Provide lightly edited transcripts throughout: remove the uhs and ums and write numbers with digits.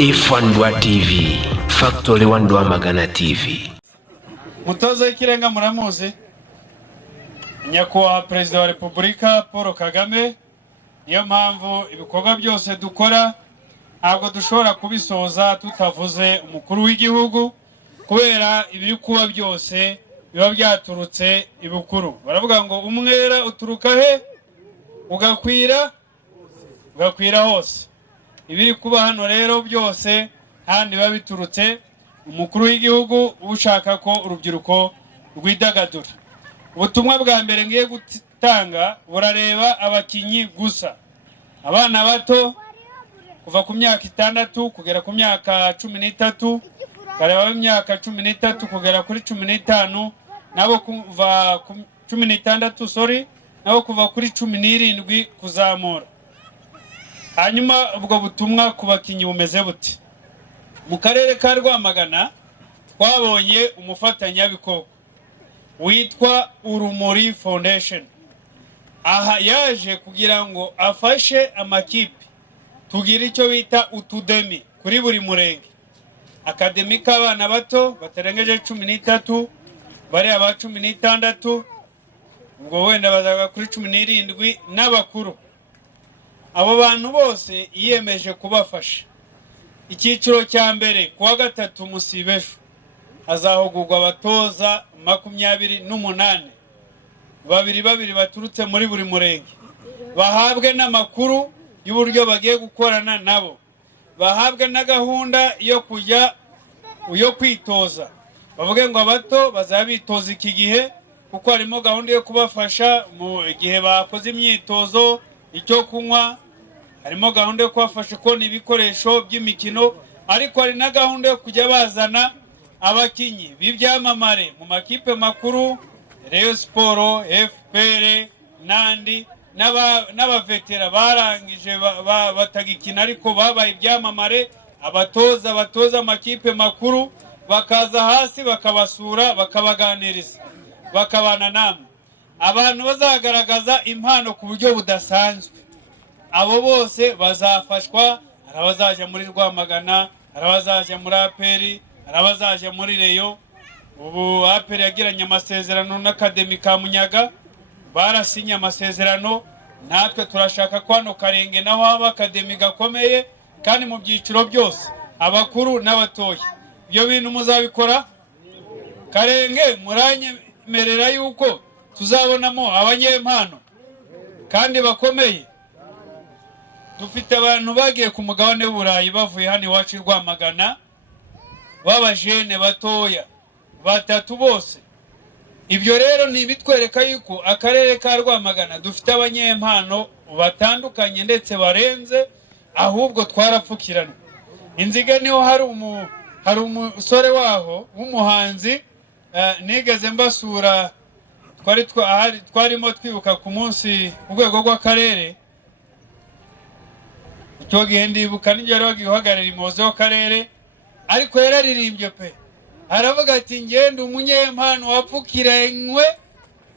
Ifandwa TV, Factory Wandwa Magana TV. Mutoza w'ikirenga muramuzi, nyakubahwa Perezida wa Repubulika Paul Kagame. Niyo mpamvu ibikorwa byose dukora ntabwo dushobora kubisoza tutavuze umukuru w'igihugu, kubera ibiri kuba byose biba byaturutse ibukuru. Baravuga ngo umwera uturuka he ugakwira hose. Ibiri kuba hano rero byose handi biba biturutse umukuru w'igihugu ushaka ko urubyiruko rwidagadura. Ubutumwa bwa mbere ngiye gutanga burareba abakinyi gusa. Abana bato kuva ku myaka 6 kugera ku myaka 13, kareba imyaka 13 kugera kuri 15, nabo kuva ku 16 nabo kuva kuri 17 kuzamura. Hanyuma ubwo butumwa ku bakinyi bumeze buti: mu karere ka Rwamagana twabonye umufatanyabikorwa witwa Urumuri Foundation. Aha yaje kugira ngo afashe amakipe tugira icyo bita utudemi kuri buri murenge. Akademi k'abana bato batarengeje 13, bari aba 16, ubwo wenda bazaga kuri 17 n'abakuru. Abo bantu bose yiyemeje kubafasha. Icyiciro cya mbere kuwa 3 Musibesho azahugurwa abatoza 28, babiri baturutse muri buri murenge, bahabwe n'amakuru y'uburyo bagiye gukorana nabo, bahabwe na gahunda yo kwitoza. Bavuge ngo abato bazabitoza iki gihe, kuko harimo gahunda yo kubafasha mu gihe bakoze imyitozo, icyo kunywa, harimo gahunda yo kubafasha kubona ibikoresho by'imikino, ariko hari na gahunda yo kujya bazana abakinyi b'ibyamamare mu makipe makuru, Rayon Sport, FPR nandi n'abavetera barangije batagikina ariko babaye ibyamamare. Abatoza amakipe makuru bakaza hasi bakabasura, bakabaganiriza, bakabana namwe. Abantu bazagaragaza impano ku buryo budasanzwe, abo bose bazafashwa. Hari abazaje muri Rwamagana, hari abazaje muri APR, hari abazaje muri Rayon. Ubu APR yagiranye amasezerano n'Akademi ka Munyaga, barasinye amasezerano. Natwe turashaka ko hano Karenge naho haba Akademi gakomeye, kandi mu byiciro byose, abakuru n'abatoya. Ibyo bintu muzabikora. Karenge muranyemerera yuko tuzabonamo abanyempano kandi bakomeye. Dufite abantu bagiye ku mugabane w'Uburayi bavuye hano iwacu Rwamagana, babajene batoya 3 bose. Ibyo rero ni bitwereka yuko akarere ka Rwamagana dufite abanyempano batandukanye ndetse barenze, ahubwo twarapfukirana. Inziga niho hari umusore waho w'umuhanzi nigeze mbasura, twarimo twibuka ku munsi urwego rw'akarere. Icyo gihe ndibuka n'ibyo yari wagihagarara imoze w'akarere, ariko yararirimbye pe, aravuga ati ngende umunyempano wapfukiranywe,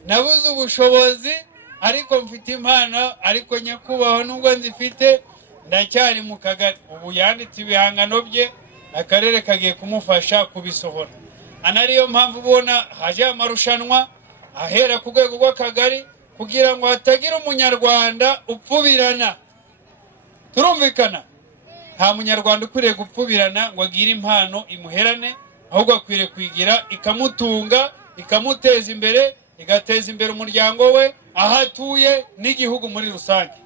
nabuze ubushobozi ariko mfite impano, ariko nyakubahwa nubwo nzifite ndacyari mu kagari. Ubu yanditse ibihangano bye, akarere kagiye kumufasha kubisohora. Anariyo mpamvu ubona haje amarushanwa ahera ku rwego rw'akagari, kugira ngo hatagira umunyarwanda upfubirana. Turumvikana? Nta munyarwanda ukwiriye gupfubirana ngo agire impano imuherane, ahubwo akwiriye kwigira ikamutunga, ikamuteza imbere, igateza imbere umuryango we, aho atuye n'igihugu muri rusange.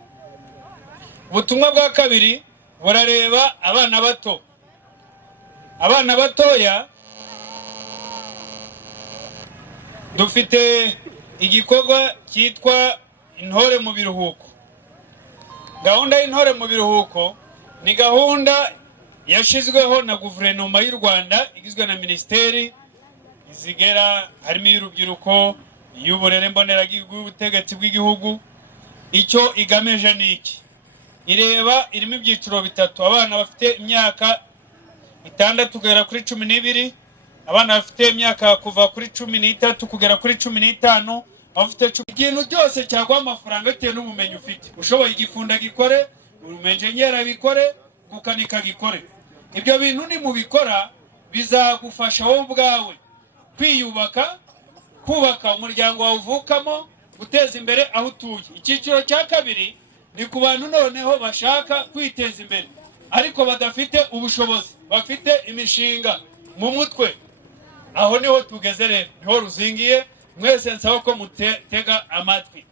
Ubutumwa bwa kabiri burareba abana bato. Abana batoya dufite igikorwa cyitwa intore mu biruhuko. Gahunda y'intore mu biruhuko ni gahunda yashizweho na guverinoma y'u Rwanda, igizwe na ministeri zigera harimo y'urubyiruko, y'uburere mboneragihugu, y'ubutegetsi bw'igihugu. Icyo igamije ni iki? Irimo ibyiciro 3. Abana bafite imyaka 6 kugera kuri 12, abana bafite imyaka kuva kuri 13 kugera kuri 15, abafite ikintu cyose cyagwa amafaranga bitewe n'ubumenyi ufite. Ushoboye igifunda gikore, urumenjenyera bikore, gukanika gikore. ibyo bintu ni mubikora bizagufasha wowe ubwawe kwiyubaka, kubaka umuryango wawe uvukamo, guteza imbere aho utuye. Icyiciro cya kabiri ni ku bantu noneho bashaka kwiteza imbere ariko badafite ubushobozi, bafite imishinga mu mutwe. Aho niho tugeze rero, niho ruzingiye. Mwese nsaba ko mutega amatwi.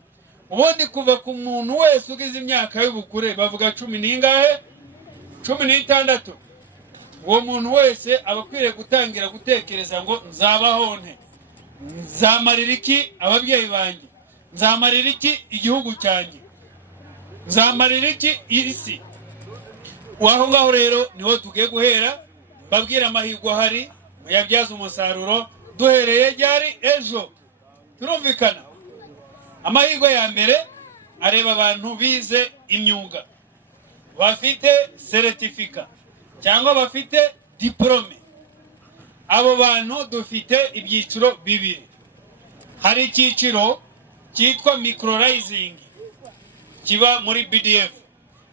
Ubundi kuva ku muntu wese ugize imyaka y'ubukure bavuga 10 n'ingahe, 16, uwo muntu wese aba akwiriye gutangira gutekereza ngo nzabaho nte, nzamarira iki ababyeyi banjye, nzamarira iki igihugu cyanjye, nzamarira iki isi. Waho ngaho rero niho tugiye guhera. Babwira amahirwe ahari muyabyaza umusaruro duhereye ryari? Ejo. Turumvikana? Amahirwe ya mbere areba abantu bize imyuga, bafite certificate cyangwa bafite diplome. Abo bantu dufite ibyiciro bibiri. Hari icyiciro cyitwa microrizing kiba muri BDF,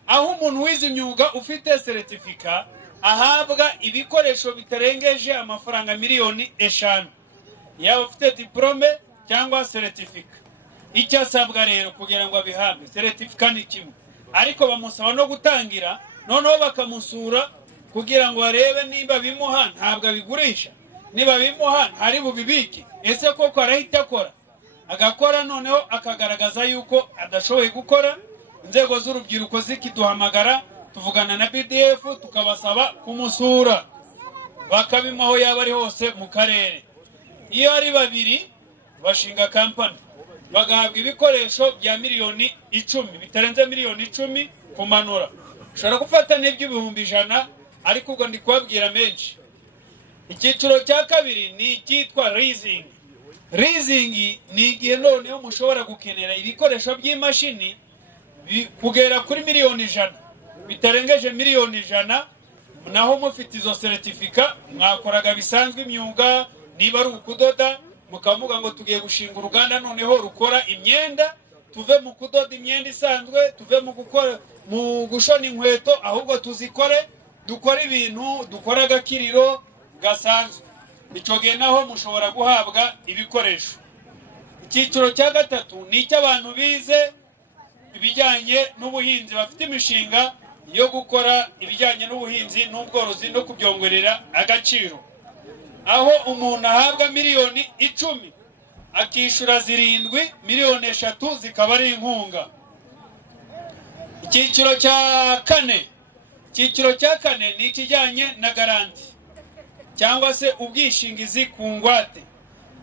aho umuntu wize imyuga ufite certificate ahabwa ibikoresho bitarengeje amafaranga miliyoni 5, yaba ufite diplome cyangwa certificate. Icyo asabwa rero kugira ngo abihabwe certificate ni kimwe, ariko bamusaba no gutangira, noneho bakamusura kugira ngo barebe niba bimuha ntabwo abigurisha, niba bimuha ntari bubibike, ese koko arahita akora. Agakora noneho akagaragaza yuko adashoboye gukora. Inzego z'urubyiruko zikiduhamagara tuvugana na BDF tukabasaba kumusura, bakabimaho yaba ari hose mu karere. Iyo ari babiri bashinga kampani bagahabwa ibikoresho bya miliyoni 10, bitarenze miliyoni 10 kumanura. Ushobora gufata n'ibihumbi 100, ariko ubwo ndi kubabwira menshi. Icyiciro cya kabiri ni icyitwa leasing. Leasing ni igihe noneho mushobora gukenera ibikoresho by'imashini kugera kuri miliyoni 100, bitarengeje miliyoni 100, naho mufite izo certificate mwakoraga bisanzwe imyuga. Niba ari ukudoda mukavuga ngo tugiye gushinga uruganda noneho rukora imyenda, tuve mu kudoda imyenda isanzwe, tuve mu gushona inkweto, ahubwo tuzikore, dukora ibintu, dukora agakiriro gasanzwe. Icyo gihe naho mushobora guhabwa ibikoresho. Icyiciro cya gatatu ni icy'abantu bize ibijyanye n'ubuhinzi, bafite imishinga yo gukora ibijyanye n'ubuhinzi n'ubworozi no kubyongerera agaciro, aho umuntu ahabwa miliyoni 10 akishura 7, miliyoni 3 zikaba ari inkunga. Icyiciro cya kane ni ikijyanye na garanti cyangwa se ubwishingizi ku ngwate,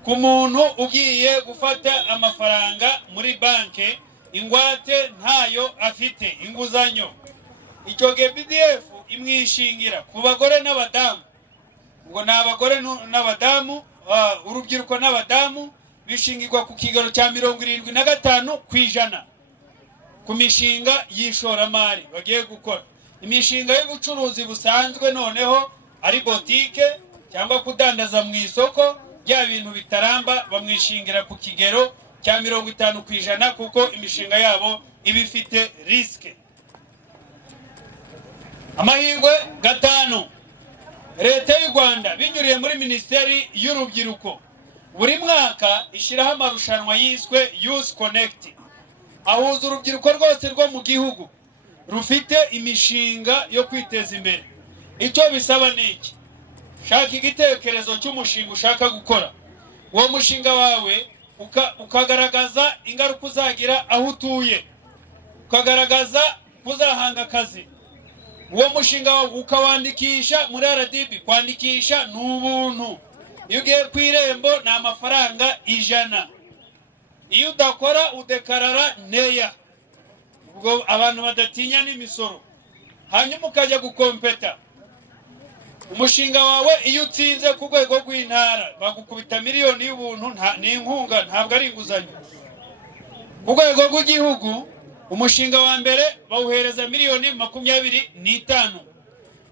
ku muntu ugiye gufata amafaranga muri banke, ingwate ntayo afite, inguzanyo. Icyo gihe BDF imwishingira ku bagore n'abadamu. Ngo ni abagore n'abadamu, urubyiruko n'abadamu bishingirwa ku kigero cya 75% ku mishinga y'ishoramari bagiye gukora. Imishinga y'ubucuruzi busanzwe noneho ari botike cyangwa kudandaza mu isoko, bya bintu bitaramba bamwishingira ku kigero cya 50% kuko imishinga yabo ibifite riske. Amahirwe gatanu, Leta y'u Rwanda binyuriye muri Minisiteri y'Urubyiruko buri mwaka ishyiraho amarushanwa yiswe Youth Connect, ahuza urubyiruko rwose rwo mu gihugu rufite imishinga yo kwiteza imbere. Icyo bisaba ni iki? Shaka igitekerezo cy'umushinga ushaka gukora. Uwo mushinga wawe ukagaragaza ingaruka uzagira aho utuye, ukagaragaza kuzahanga akazi. Uwo mushinga wawe ukawandikisha muri RDB. Kwandikisha ni ubuntu. Iyo ugiye ku irembo ni amafaranga 100. Iyo udakora udekarara neya, ubwo abantu badatinya n'imisoro. Hanyuma ukajya gukompeta. Umushinga wawe iyo utsinze ku rwego rw'intara bagukubita miliyoni y'ubuntu, ni inkunga, ntabwo ari inguzanyo. Ku rwego rw'igihugu umushinga wa mbere bawuhereza miliyoni 25,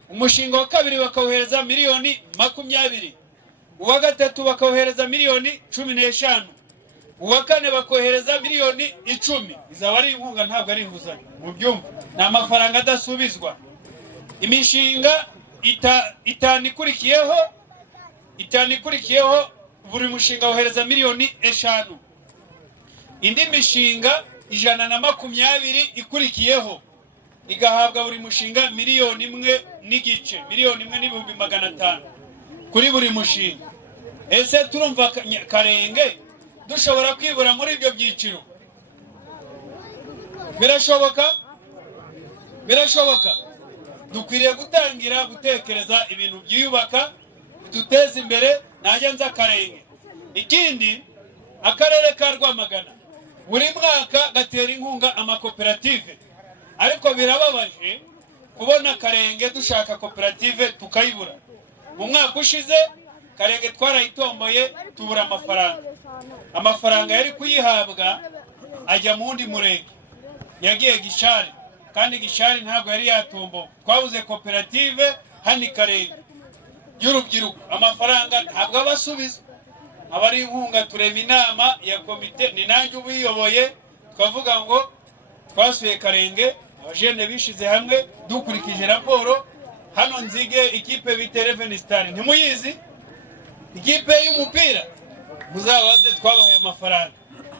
umushinga wa kabiri bakawuhereza miliyoni 20, uwa gatatu bakawuhereza miliyoni 15, uwa kane bakohereza miliyoni 10. Izaba ari inkunga, ntabwo ari inguzanyo. Mu byumva ni amafaranga adasubizwa. Imishinga itanu ikurikiyeho buri mushinga wohereza miliyoni 5. indi mishinga 120 ikurikiyeho igahabwa buri mushinga miliyoni 1 n'igice, miliyoni 1 n'ibihumbi 500 kuri buri mushinga. Ese turumva Karenge dushobora kwibura muri ibyo byiciro? Birashoboka. Dukwiriye gutangira gutekereza ibintu byiyubaka duteza imbere najya nza Karenge. Ikindi, akarere ka Rwamagana buri mwaka gatera inkunga amakoperative, ariko birababaje kubona Karenge dushaka koperative tukayibura. Mu mwaka ushize Karenge twarayitomboye tubura amafaranga yari kuyihabwa ajya mu wundi murenge, yagiye Gishari, kandi Gishari ntabwo yari yatombo. Twabuze koperative hani Karenge y'urubyiruko, amafaranga ntabwo abasubiza. Abari inkunga turema inama ya komite, ni nanjye ubiyoboye, twavuga ngo twasuye Karenge, abajene bishize hamwe dukurikije raporo. Hano Nzige ikipe bita Revenue Star, ntimuyizi? Ikipe y'umupira muzabaze twabahaye amafaranga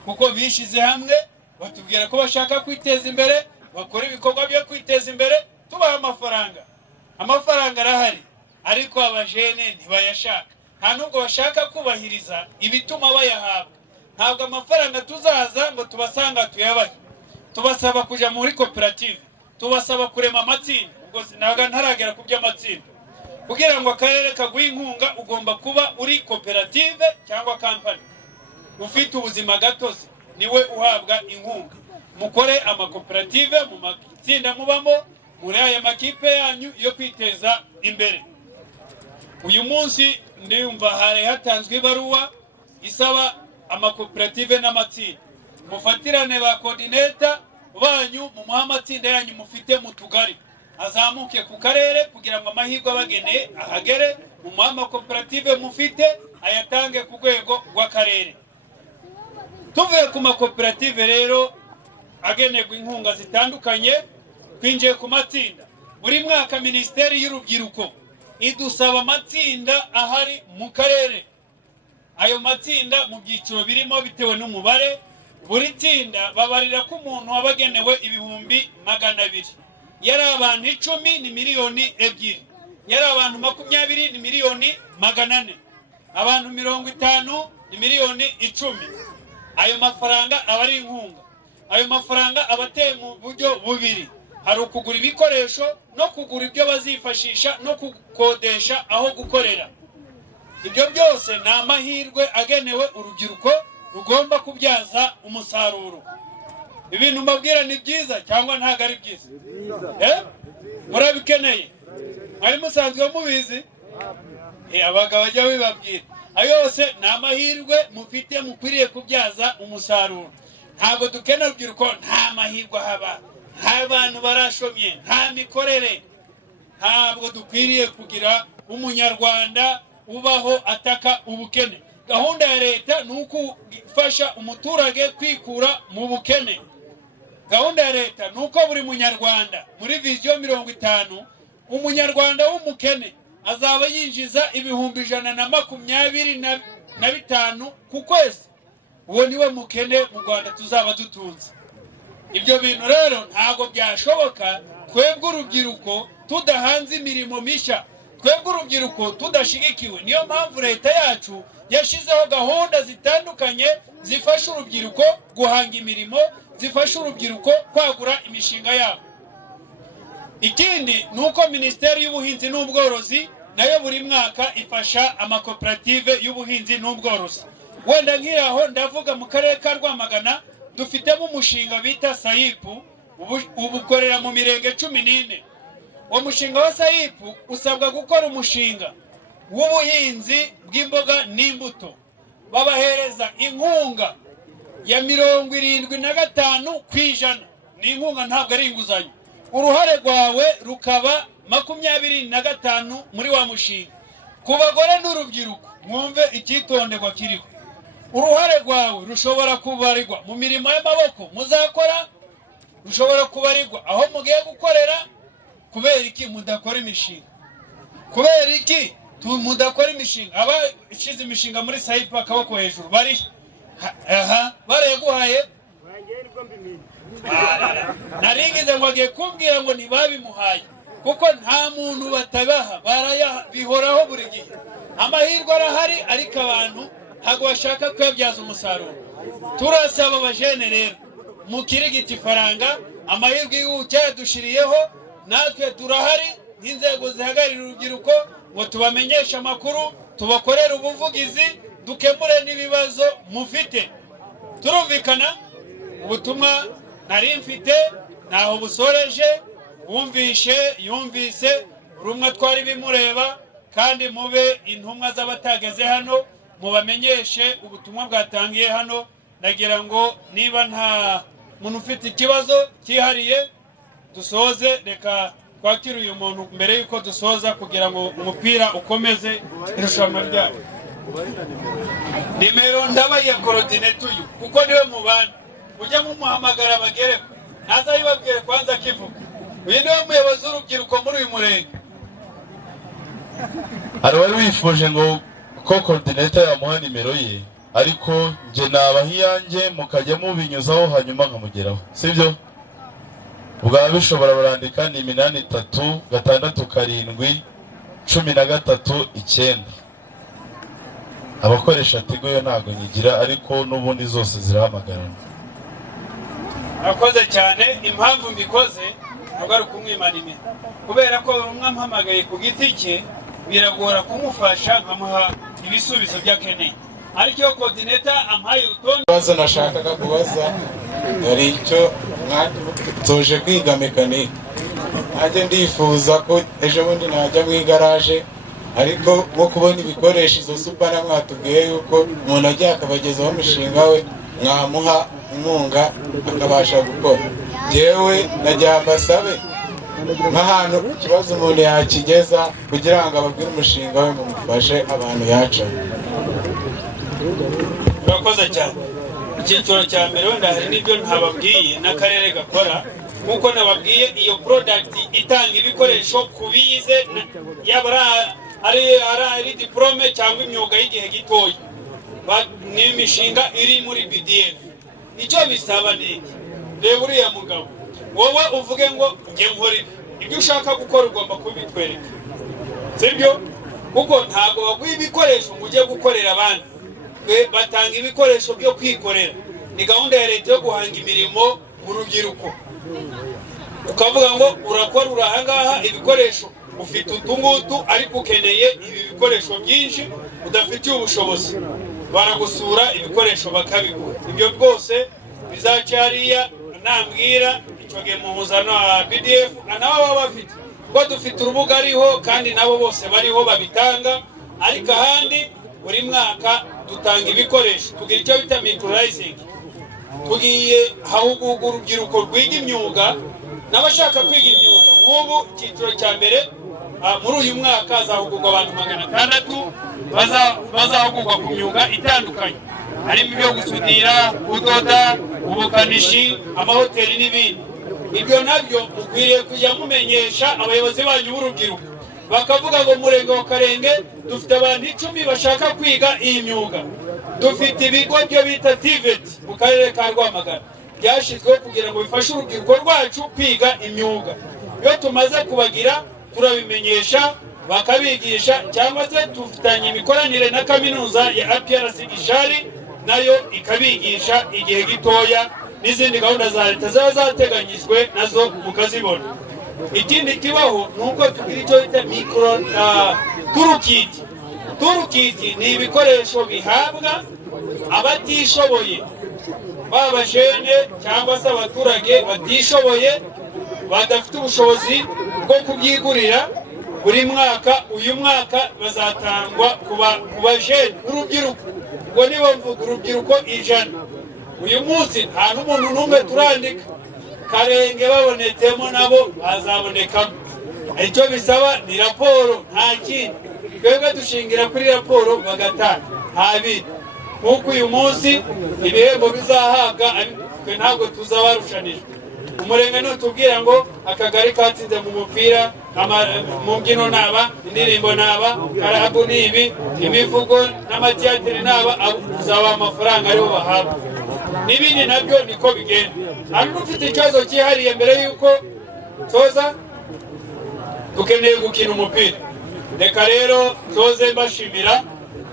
kuko bishize hamwe batubwira ko bashaka kwiteza imbere, bakora ibikorwa byo kwiteza imbere, tubaha amafaranga arahari, ariko abajene ntibayashaka. Nta nubwo bashaka kubahiriza ibituma bayahabwa. Ntabwo amafaranga tuzaza ngo tubasanga tuyabahe. Tubasaba kuja muri koperative, tubasaba kurema amatsinda. Ubwo sinaga ntaragera ku by'amatsinda. Kugira ngo akarere kaguhe inkunga ugomba kuba uri koperative cyangwa kampani ufite ubuzima gatozi, niwe uhabwa inkunga. Mukore amakoperative mu matsinda mubamo, muri aya makipe yanyu yo kwiteza imbere. Uyu munsi ndumva hari hatanzwe ibaruwa isaba amakoperative n'amatsinda mufatirane ba coordinator banyu mu amatsinda yanyu mufite mu tugari, azamuke ku karere kugira ngo amahirwe abageneye ahagere. Mu amakoperative mufite ayatange ku rwego rw'akarere. Tuvuye ku makoperative rero agenerwa inkunga zitandukanye, twinjiye ku matsinda. Buri mwaka Minisiteri y'Urubyiruko idusaba amatsinda ahari mu karere. Ayo matsinda mu byiciro birimo bitewe n'umubare. Buri tsinda babarira ko umuntu wabagenewe ibihumbi 200. Yari abantu 10 ni miliyoni 2, yari abantu 20 ni miliyoni 400, abantu 50 ni miliyoni 10. Ayo mafaranga aba ari inkunga. Ayo mafaranga abateye mu buryo bubiri: hari ukugura ibikoresho no kugura ibyo bazifashisha no kukodesha aho gukorera. Ibyo byose ni amahirwe agenewe urubyiruko rugomba kubyaza umusaruro. Ibintu mbabwira ni byiza cyangwa ntago ari byiza? Murabikeneye? Mwari musanzwe mubizi? Abagabo bajya bibabwira. Ayo yose ni amahirwe mufite mukwiriye kubyaza umusaruro. Ntabwo dukenera urubyiruko nta mahirwe haba, nta bantu barashomye, nta mikorere. Ntabwo dukwiriye kugira umunyarwanda ubaho ataka ubukene. Gahunda ya leta ni ukufasha umuturage kwikura mu bukene. Gahunda ya leta ni uko buri munyarwanda muri vision 50 umunyarwanda w'umukene azaba yinjiza ibihumbi 125 ku kwezi. Uwo niwe mukene mu Rwanda tuzaba dutunze. Ibyo bintu rero ntago byashoboka twebwe urubyiruko tudahanze imirimo mishya, twebwe urubyiruko tudashigikiwe. Niyo mpamvu leta yacu yashizeho gahunda zitandukanye zifasha urubyiruko guhanga imirimo, zifasha urubyiruko kwagura imishinga yabo. Ikindi nuko Minisiteri y'Ubuhinzi n'Ubworozi nayo buri mwaka ifasha amakoperative y'ubuhinzi n'ubworozi. Wenda nkiraho ndavuga mu karere ka Rwamagana dufitemo umushinga bita Saipu, ubukorera mu mirenge 14. Uwo mushinga wa Saipu usabwa gukora umushinga w'ubuhinzi bw'imboga n'imbuto. Babahereza inkunga ya 75%. Ni inkunga ntabwo ari inguzanyo. Uruhare rwawe rukaba 25 muri wa mushinga. Ku bagore n'urubyiruko mwumve icyitonderwa kiriho. Uruhare rwawe rushobora kubarirwa mu mirimo y'amaboko muzakora, rushobora kubarirwa aho mugiye gukorera. Kubera iki mudakora imishinga? kubera iki mudakora imishinga? Abashize imishinga muri Saipa akaboko hejuru bari bareguhaye naringize ngo agiye kumbwira ngo ntibabimuhaye, kuko nta muntu batabaha, bihoraho buri gihe. Amahirwe arahari ariko abantu ntabwo bashaka kuyabyaza umusaruro. Turasaba abajene rero mukirigita ifaranga, amahirwe y'igihugu cyadushiriyeho, natwe turahari nk'inzego zihagararira urubyiruko ngo tubamenyeshe amakuru, tubakorere ubuvugizi, dukemure n'ibibazo mufite. Turumvikana? Ubutumwa nari mfite naho busoreje, yumvise rumwe twari bimureba, kandi mube intumwa z'abatageze hano mubamenyeshe ubutumwa bwatangiye hano. Nagira ngo niba nta muntu ufite ikibazo cyihariye dusoze, reka twakira uyu muntu mbere yuko dusoza kugira ngo umupira ukomeze irushanwa ryayo. Nimero ndabaye coordinate uyu kuko niwe mubana, ujya mumuhamagara bagereho, naza yibabwire kwanza akivuga. Uyu niwe muyobozi w'urubyiruko muri uyu murenge. Hari wari wifuje ngo ko coordinator yamuha nimero ye, ariko nje nabahiyange mukajya mubinyuzaho hanyuma nkamugeraho, sibyo? Ubwa bishobora barandika ni 83671339. Abakoresha Tigo yo ntago nyigira, ariko n'ubundi zose zirahamagarana. Akoze cyane. Impamvu mbikoze ntabwo ari kumwimana imwe, kubera ko umwe mpamagaye ku giti cye biragora kumufasha nkamuha ibisubizo by'akeneye, ariko iyo coordinator ampaye urutonde. Baza nashakaga kubaza ari icyo mwatoje kwiga mekanike, najye ndifuza ko ejo bundi najya mu igaraje, ariko nko kubona ibikoresho izo supana mwatubwiye yuko umuntu agiye akabagezaho umushinga we mwamuha inkunga akabasha gukora. Jewe najya mbasabe nk'ahantu ikibazo umuntu yakigeza kugira ngo ababwire umushinga we mumufashe abantu yaca. Urakoze cyane. Icyiciro cya mbere wenda hari n'ibyo ntababwiye n'akarere gakora, nkuko nababwiye iyo product itanga ibikoresho kubize, yaba ari diplome cyangwa imyuga y'igihe gitoya, ni imishinga iri muri BDF. Icyo bisaba ni reba uriya mugabo, wowe uvuge ngo nge nkora ibyo ushaka gukora, ugomba kubitwereka, sibyo? Kuko ntabwo baguha ibikoresho ngo ujye gukorera abandi, batanga ibikoresho byo kwikorera. Ni gahunda ya leta yo guhanga imirimo mu rubyiruko. Ukavuga ngo urakora urahangaha ibikoresho ufite utungutu, ariko ukeneye ibi bikoresho byinshi udafitiye ubushobozi, baragusura ibikoresho bakabigura. Ibyo bwose bizacariya nambwira icyo gihe mu muzano wa BDF nabo baba bafite, kuko dufite urubuga ariho kandi nabo bose bariho babitanga. Ariko ahandi buri mwaka dutanga ibikoresho, tugira icyo bita microrizing. Tugiye hahugurwa urubyiruko rwiga imyuga n'abashaka kwiga imyuga. Nk'ubu icyiciro cya mbere muri uyu mwaka hazahugurwa abantu 600 bazahugurwa ku myuga itandukanye, harimo ibyo gusudira, kudoda, ubukanishi, amahoteli n'ibindi. Ibyo nabyo mukwiriye kujya mumenyesha abayobozi banyu b'urubyiruko, bakavuga ngo Murenge wa Karenge dufite abantu 10 bashaka kwiga iyi myuga. Dufite ibigo byo bita TVET mu karere ka Rwamagana byashyizweho kugira ngo bifashe urubyiruko rwacu kwiga imyuga. Iyo tumaze kubagira turabimenyesha bakabigisha, cyangwa se tufitanye imikoranire na kaminuza ya APRC Gishari, nayo ikabigisha igihe gitoya, n'izindi gahunda za leta zaba zateganyijwe nazo mukazibona. Ikindi kibaho nuko tugira icyo bita micro toolkit. Toolkit ni ibikoresho bihabwa abatishoboye, baba jene cyangwa se abaturage batishoboye badafite ubushobozi bwo kubyigurira. Buri mwaka, uyu mwaka bazatangwa kuba jene urubyiruko, ngo niba mvuga urubyiruko 100. Uyu munsi nta n'umuntu n'umwe turandika, Karenge babonetsemo nabo bazabonekamo. Icyo bisaba ni raporo, nta kindi. Twebwe dushingira kuri raporo bagatanga, nta bindi. Nk'uko uyu munsi ibihembo bizahabwa, ntabwo tuzabarushanijwe. Umurenge nutubwira ngo akagari katsinze mu mupira mu mbyino naba, indirimbo naba, karahabu nibi, imivugo n'amatiyatire naba, uzaba amafaranga ariho bahabwa. N'ibindi nabyo niko bigenda. Hari n'ufite ikibazo cyihariye mbere yuko toza dukeneye gukina umupira. Reka rero toze mbashimira,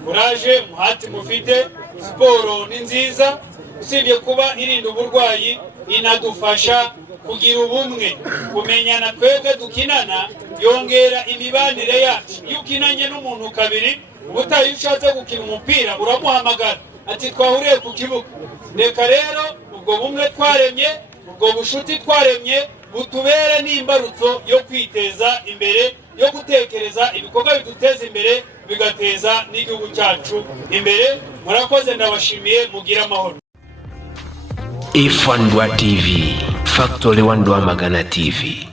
uraje muhati mufite, siporo ni nziza, usibye kuba irinda uburwayi inadufasha kugira ubumwe, kumenyana twebwe dukinana, yongera imibanire yacu. Iyo ukinanye n'umuntu kabiri, ubutaha iyo ushatse gukina umupira uramuhamagara ati twahuriye ku kibuga. Reka rero ubwo bumwe twaremye, ubwo bushuti twaremye butubere n'imbarutso yo kwiteza imbere, yo gutekereza ibikorwa biduteza imbere bigateza n'igihugu cyacu imbere. Murakoze, ndabashimiye, mugira amahoro. Ifandwa TV, Factory One Rwamagana TV.